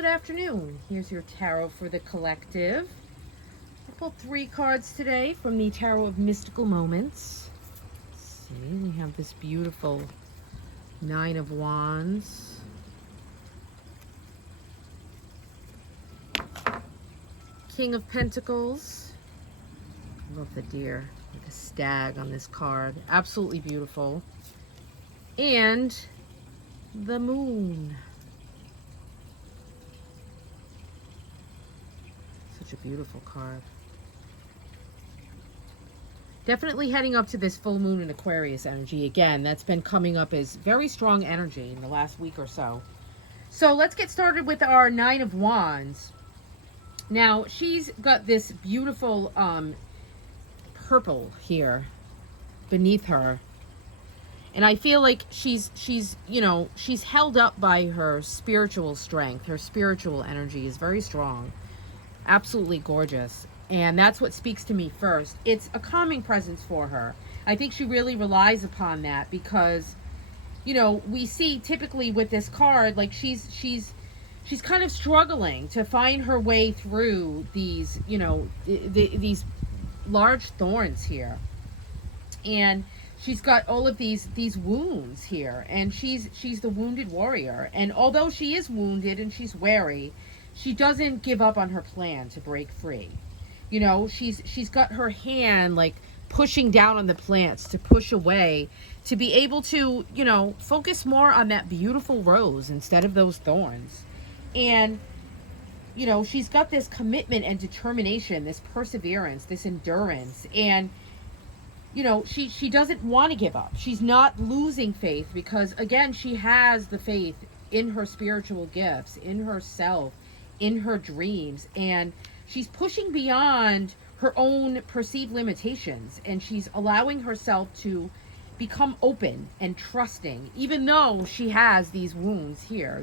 good afternoon. Here's your tarot for the collective. I pulled 3 cards today from the Tarot of Mystical Moments. Let's see, we have this beautiful 9 of Wands. King of Pentacles. I love the deer with a stag on this card. Absolutely beautiful. And the Moon. Such a beautiful card. Definitely heading up to this full moon in Aquarius energy. Again, that's been coming up as very strong energy in the last week or so. So let's get started with our 9 of Wands. Now, she's got this beautiful purple here beneath her. And I feel like she's held up by her spiritual strength. Her spiritual energy is very strong. Absolutely gorgeous. And that's what speaks to me first. It's a calming presence for her. I think she really relies upon that because, we see typically with this card, like she's kind of struggling to find her way through these, these large thorns here. And she's got all of these wounds here, and she's the wounded warrior. And although she is wounded and she's wary, she doesn't give up on her plan to break free. She's got her hand like pushing down on the plants to push away, to be able to, focus more on that beautiful rose instead of those thorns. And, she's got this commitment and determination, this perseverance, this endurance. And, she doesn't want to give up. She's not losing faith because, again, she has the faith in her spiritual gifts, in herself, in her dreams. And she's pushing beyond her own perceived limitations. And she's allowing herself to become open and trusting, even though she has these wounds here,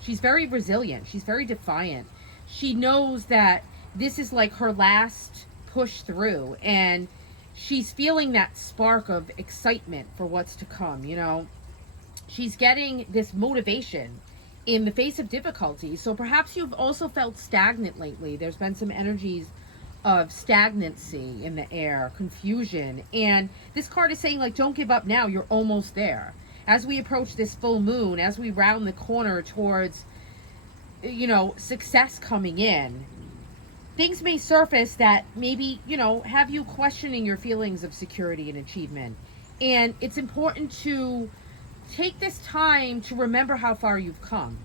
She's very resilient. She's very defiant. She knows that this is like her last push through. And she's feeling that spark of excitement for what's to come, She's getting this motivation in the face of difficulty. So perhaps you've also felt stagnant lately. There's been some energies of stagnancy in the air, confusion. And this card is saying, like, don't give up now. You're almost there. As we approach this full moon, as we round the corner towards, success coming in, things may surface that maybe, have you questioning your feelings of security and achievement. And it's important to take this time to remember how far you've come.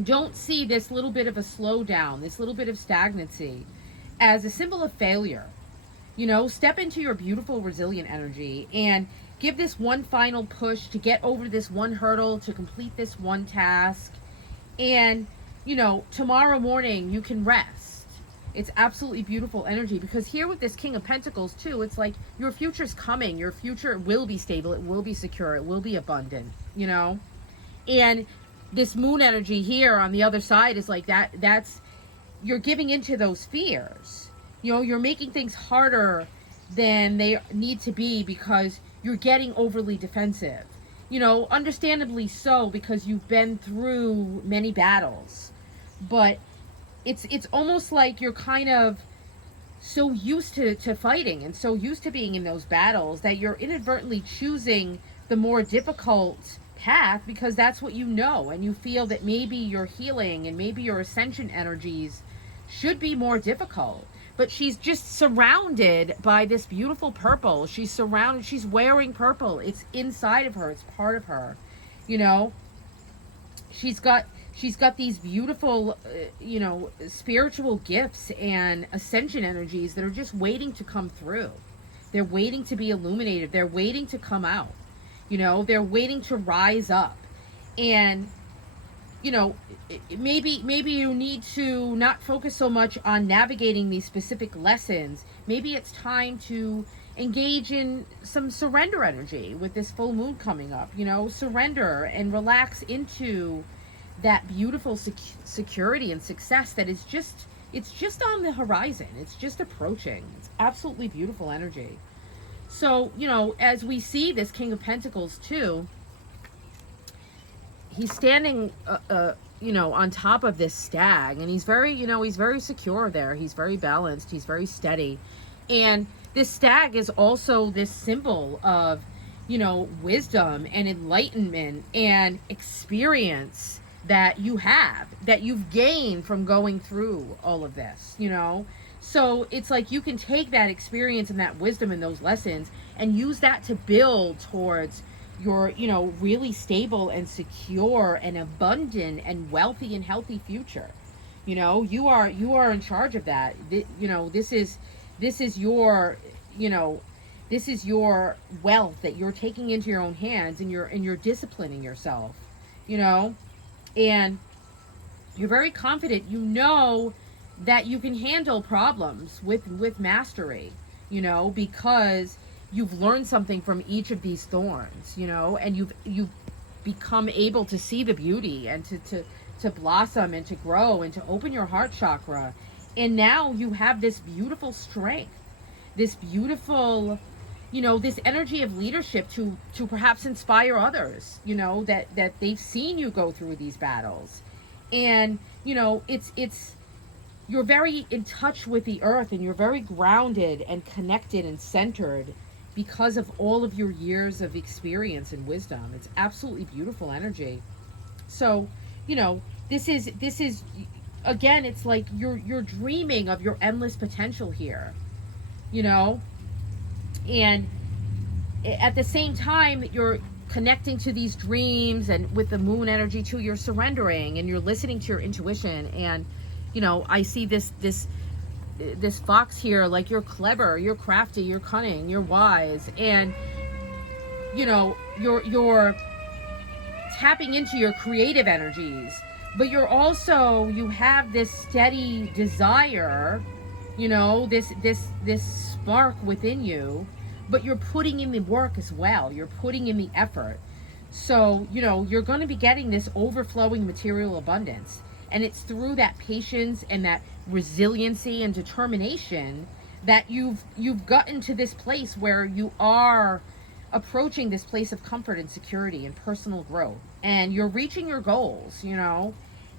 Don't see this little bit of a slowdown, this little bit of stagnancy as a symbol of failure. Step into your beautiful, resilient energy and give this one final push to get over this one hurdle, to complete this one task. And, tomorrow morning you can rest. It's absolutely beautiful energy, because here with this King of Pentacles too, it's like your future's coming. Your future will be stable. It will be secure. It will be abundant, And this moon energy here on the other side is like that's you're giving into those fears. You're making things harder than they need to be because you're getting overly defensive. Understandably so, because you've been through many battles. But it's almost like you're kind of so used to fighting and so used to being in those battles that you're inadvertently choosing the more difficult path because that's what you know, and you feel that maybe your healing and maybe your ascension energies should be more difficult. But she's just surrounded by this beautiful purple. She's wearing purple. It's inside of her. It's part of her. She's got these beautiful, spiritual gifts and ascension energies that are just waiting to come through. They're waiting to be illuminated. They're waiting to come out. They're waiting to rise up. And, maybe you need to not focus so much on navigating these specific lessons. Maybe it's time to engage in some surrender energy with this full moon coming up. Surrender and relax into that beautiful security and success that is just on the horizon. It's just approaching. It's absolutely beautiful energy. So, as we see this King of Pentacles too, he's standing on top of this stag, and he's very, he's very secure there. He's very balanced. He's very steady. And this stag is also this symbol of, wisdom and enlightenment and experience that you've gained from going through all of this. So it's like you can take that experience and that wisdom and those lessons and use that to build towards your, really stable and secure and abundant and wealthy and healthy future. You are in charge of that. This is your, this is your wealth that you're taking into your own hands, and you're disciplining yourself, and you're very confident, that you can handle problems with mastery, because you've learned something from each of these thorns, and you've become able to see the beauty and to blossom and to grow and to open your heart chakra. And now you have this beautiful strength, this beautiful, this energy of leadership to perhaps inspire others, that they've seen you go through these battles. And, it's you're very in touch with the earth, and you're very grounded and connected and centered because of all of your years of experience and wisdom. It's absolutely beautiful energy. So, this is again, it's like you're dreaming of your endless potential here, and at the same time that you're connecting to these dreams and with the moon energy too, you're surrendering and you're listening to your intuition. And I see this fox here, like you're clever, you're crafty, you're cunning, you're wise, and you're tapping into your creative energies, but you have this steady desire, this spark within you, but you're putting in the work as well. You're putting in the effort. So, you're going to be getting this overflowing material abundance. And it's through that patience and that resiliency and determination that you've gotten to this place where you are approaching this place of comfort and security and personal growth. And you're reaching your goals,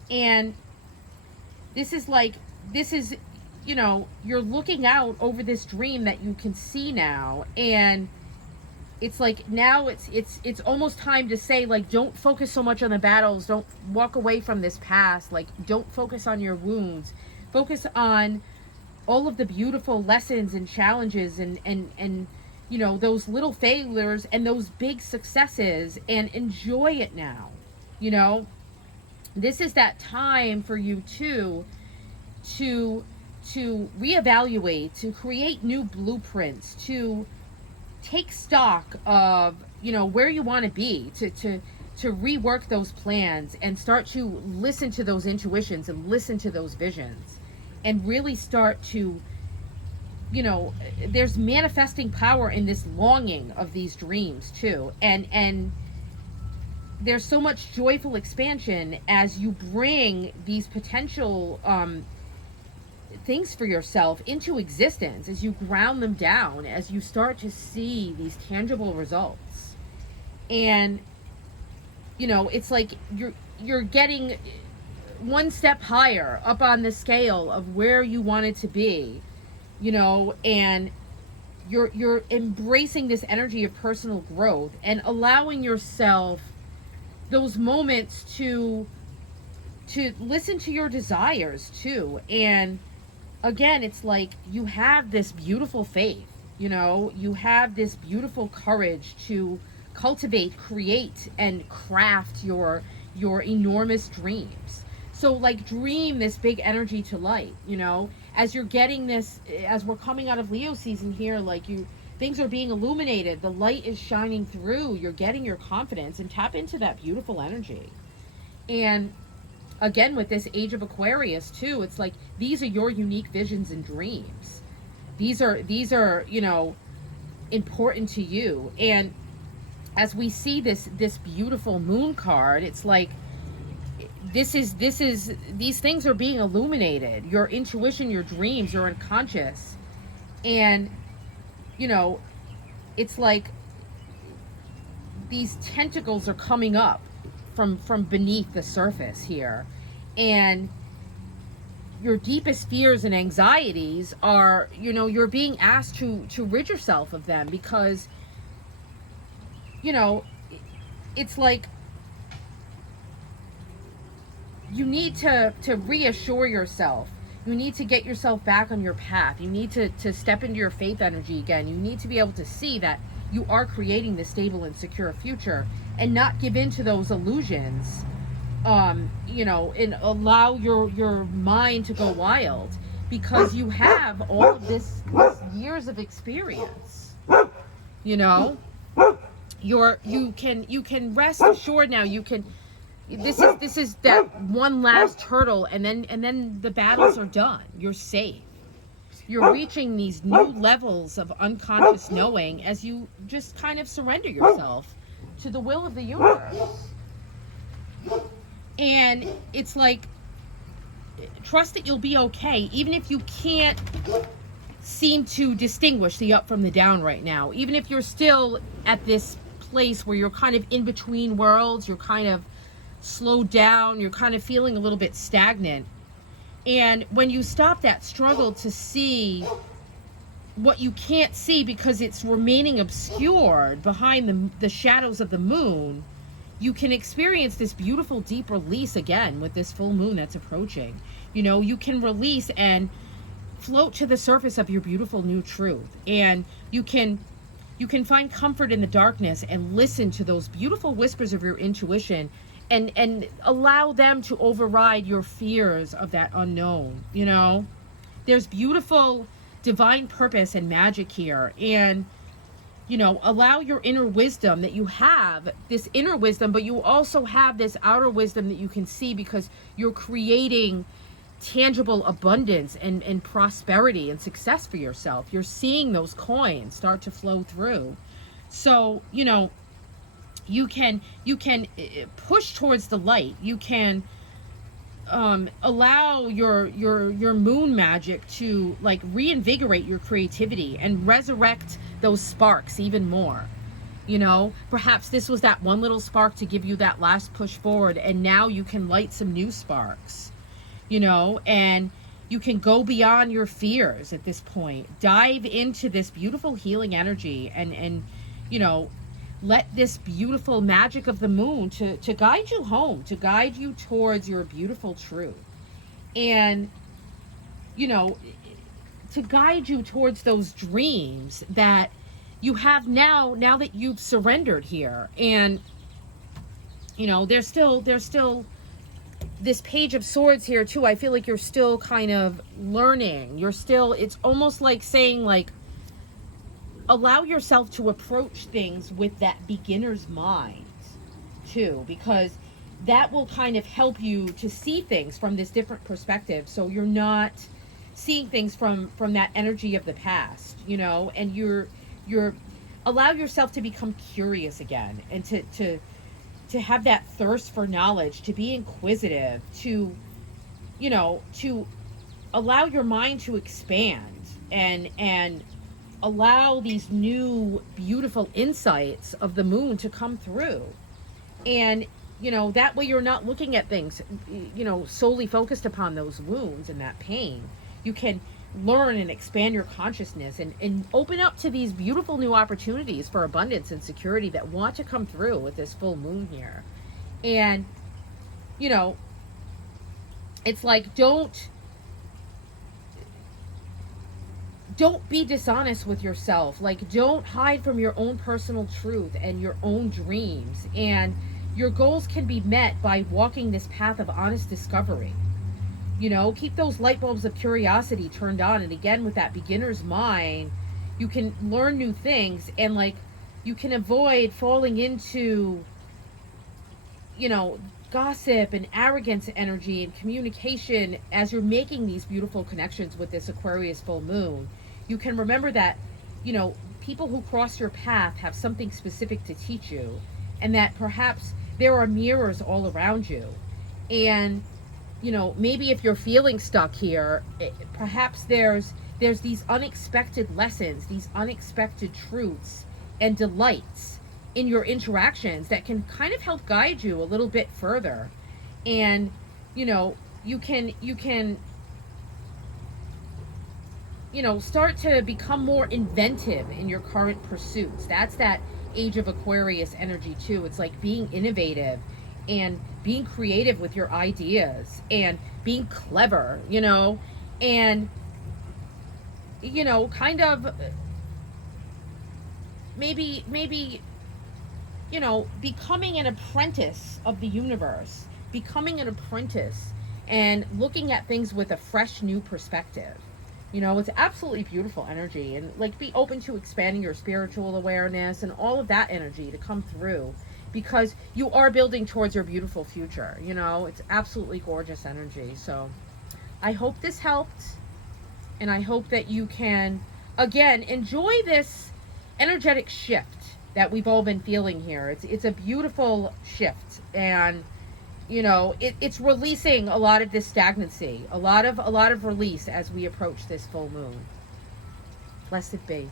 And this is, you're looking out over this dream that you can see now. And it's like now it's almost time to say, like, don't focus so much on the battles, don't walk away from this past, like, don't focus on your wounds, focus on all of the beautiful lessons and challenges and those little failures and those big successes, and enjoy it now. This is that time for you to reevaluate, to create new blueprints, to take stock of where you want to be, to rework those plans and start to listen to those intuitions and listen to those visions, and really start to there's manifesting power in this longing of these dreams too, and there's so much joyful expansion as you bring these potential things for yourself into existence, as you ground them down, as you start to see these tangible results. And it's like you're getting one step higher up on the scale of where you want it to be, and you're embracing this energy of personal growth and allowing yourself those moments to listen to your desires too. And again, it's like you have this beautiful faith, you have this beautiful courage to cultivate, create, and craft your enormous dreams. So, like, dream this big energy to light, as you're getting this, as we're coming out of Leo season here, like things are being illuminated, the light is shining through, you're getting your confidence, and tap into that beautiful energy. And again, with this age of Aquarius too, it's like these are your unique visions and dreams. These are important to you. And as we see this beautiful moon card, it's like these things are being illuminated. Your intuition, your dreams, your unconscious. And it's like these tentacles are coming up from beneath the surface here. And your deepest fears and anxieties are, you're being asked to rid yourself of them, because it's like you need to reassure yourself. You need to get yourself back on your path. You need to step into your faith energy again. You need to be able to see that you are creating this stable and secure future, and not give in to those illusions, and allow your mind to go wild, because you have all of this years of experience. You can rest assured now. This is that one last hurdle, and then the battles are done. You're safe. You're reaching these new levels of unconscious knowing as you just kind of surrender yourself to the will of the universe. And it's like, trust that you'll be okay, even if you can't seem to distinguish the up from the down right now. Even if you're still at this place where you're kind of in between worlds, you're kind of slowed down, you're kind of feeling a little bit stagnant. And when you stop that struggle to see what you can't see because it's remaining obscured behind the shadows of the moon, you can experience this beautiful deep release again with this full moon that's approaching. You can release and float to the surface of your beautiful new truth. And you can find comfort in the darkness and listen to those beautiful whispers of your intuition, and allow them to override your fears of that unknown. There's beautiful divine purpose and magic here. And allow your inner wisdom, that you have this inner wisdom, but you also have this outer wisdom that you can see, because you're creating tangible abundance and prosperity and success for yourself. You're seeing those coins start to flow through. So, you can push towards the light. You can allow your moon magic to like reinvigorate your creativity and resurrect those sparks even more. Perhaps this was that one little spark to give you that last push forward, and now you can light some new sparks, and you can go beyond your fears at this point. Dive into this beautiful healing energy, and let this beautiful magic of the moon to guide you home, to guide you towards your beautiful truth. And, to guide you towards those dreams that you have now that you've surrendered here. And, there's still this Page of Swords here too. I feel like you're still kind of learning. It's almost like saying, like, allow yourself to approach things with that beginner's mind too, because that will kind of help you to see things from this different perspective. So you're not seeing things from that energy of the past, and you're allow yourself to become curious again, and to have that thirst for knowledge, to be inquisitive, to allow your mind to expand and allow these new beautiful insights of the moon to come through. And that way you're not looking at things solely focused upon those wounds and that pain. You can learn and expand your consciousness and open up to these beautiful new opportunities for abundance and security that want to come through with this full moon here. And it's like, don't be dishonest with yourself. Like, don't hide from your own personal truth and your own dreams. And your goals can be met by walking this path of honest discovery. Keep those light bulbs of curiosity turned on. And again, with that beginner's mind, you can learn new things, and like, you can avoid falling into, gossip and arrogance energy and communication as you're making these beautiful connections with this Aquarius full moon. You can remember that, people who cross your path have something specific to teach you, and that perhaps there are mirrors all around you. And, maybe if you're feeling stuck here, perhaps there's these unexpected lessons, these unexpected truths and delights in your interactions that can kind of help guide you a little bit further. And you know, you can start to become more inventive in your current pursuits. That's that age of Aquarius energy too. It's like being innovative and being creative with your ideas and being clever, and kind of maybe becoming an apprentice of the universe, becoming an apprentice and looking at things with a fresh new perspective. It's absolutely beautiful energy, and like be open to expanding your spiritual awareness and all of that energy to come through, because you are building towards your beautiful future. It's absolutely gorgeous energy. So I hope this helped, and I hope that you can again enjoy this energetic shift that we've all been feeling here. It's a beautiful shift, and it's releasing a lot of this stagnancy, a lot of release as we approach this full moon. Blessed be.